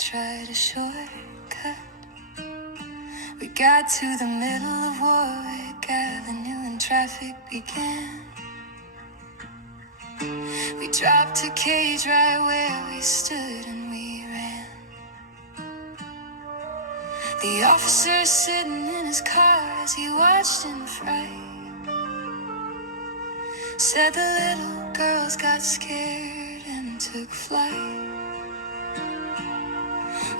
tried a shortcut. We got to the middle of Warwick Avenue and traffic began. We dropped a cage right where we stood and we ran. The officer sitting in his car as he watched in fright said the little girls got scared and took flight.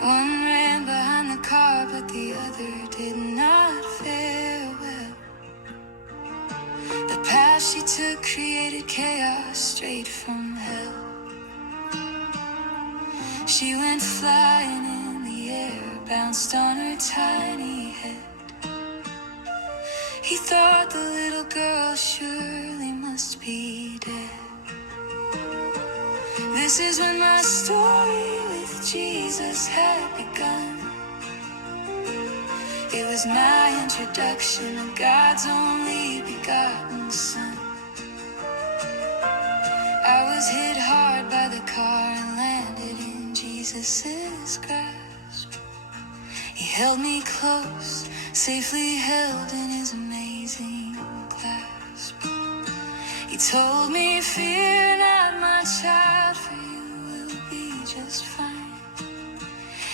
One ran behind the car, but the other did not fare well. The path she took created chaos straight from hell. She went flying in the air, bounced on her tiny head. He thought the little girl surely must be dead. This is when my story with Jesus had begun. It was my introduction to God's only begotten Son. I was hit hard by the car and landed in Jesus' grasp. He held me close, safely held in his amazing clasp. He told me, "Fear not, my child, for you will be just fine."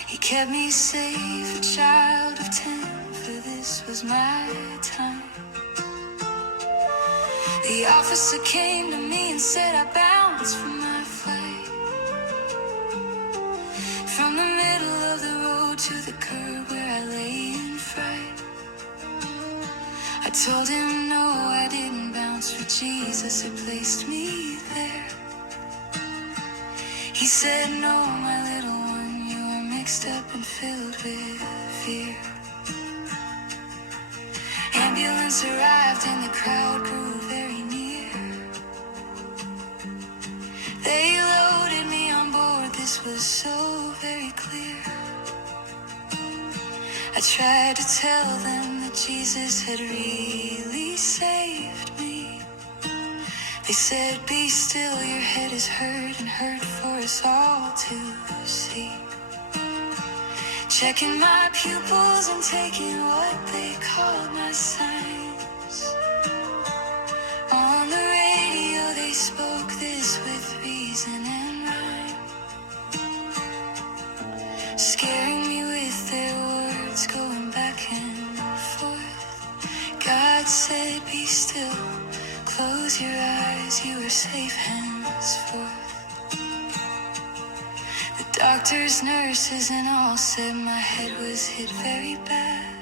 He kept me safe, a child of 10, for this was my time. The officer came to me and said I bounced from my flight, from the middle of the road to the curb where I lay in fright. I told him no, I didn't bounce, for Jesus had placed me there. He said, "No, my little one, you are mixed up and filled with fear." Ambulance arrived and the crowd grew very near. They loaded me on board, this was so very clear. I tried to tell them that Jesus had really saved me. They said, "Be still, your head is hurt and hurt for us all to see." Checking my pupils and taking what they called my signs. On the radio they spoke this with reason and rhyme, scaring me with their words, going back and forth. God said, "Be still, close your eyes, you are safe henceforth." The doctors, nurses, and all said my head was hit very bad.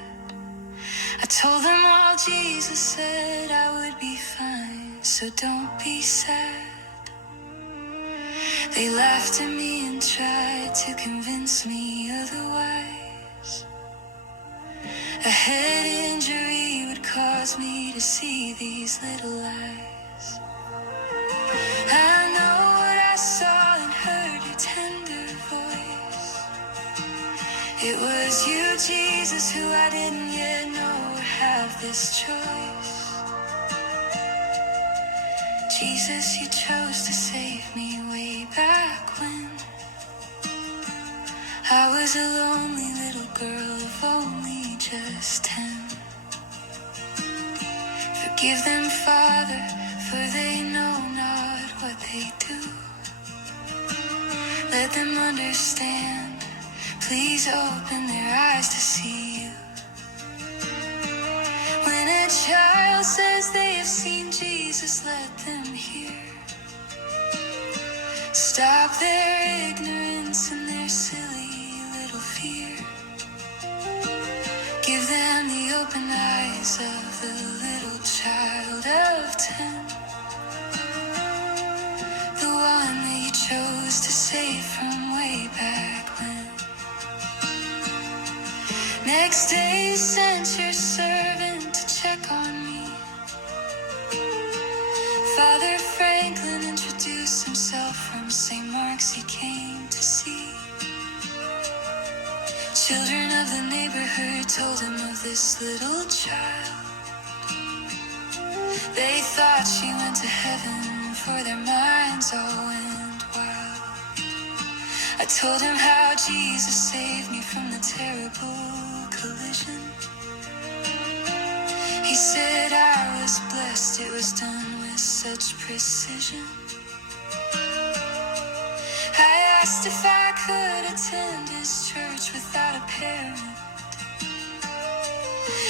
I told them all Jesus said I would be fine, so don't be sad. They laughed at me and tried to convince me otherwise. A head injury would cause me to see these little eyes. I know what I saw and heard, your tender voice. It was you, Jesus, who I didn't yet know or have this choice. Jesus, you chose to save me way back when I was a lonely little girl of only just 10. Forgive them, Father, for they know not what they do. Let them understand, please open their eyes to see you. When a child says they have seen Jesus, let them hear. Stop their ignorance and their silly little fear. Give them the open eyes of the little child of 10, the one that you chose to save from way back when. Next day you sent your servant to check on me. Father Franklin introduced himself from St. Mark's, he came to see. Children of the neighborhood told him of this little child. They thought she went to heaven, for their minds all went wild. I I told him how Jesus saved me from the terrible collision. He said I was blessed, it was done with such precision. I asked if I could attend his church without a parent.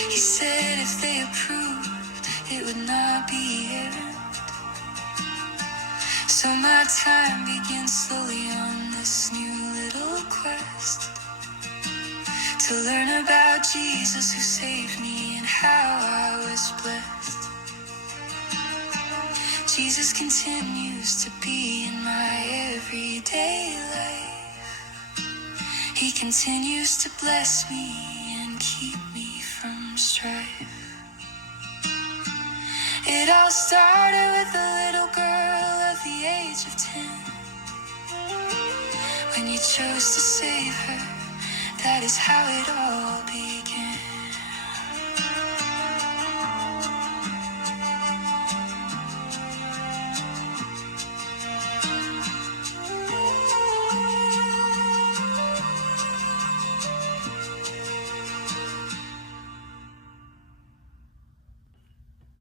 He said if they approved, it would not be errant. So my time began slowly on this new little quest to learn about Jesus who saved me and how I was blessed. Jesus continues to be in my everyday life. He continues to bless me and keep me from strife. It all started with a little girl of the age of 10. When you chose to save her, that is how it all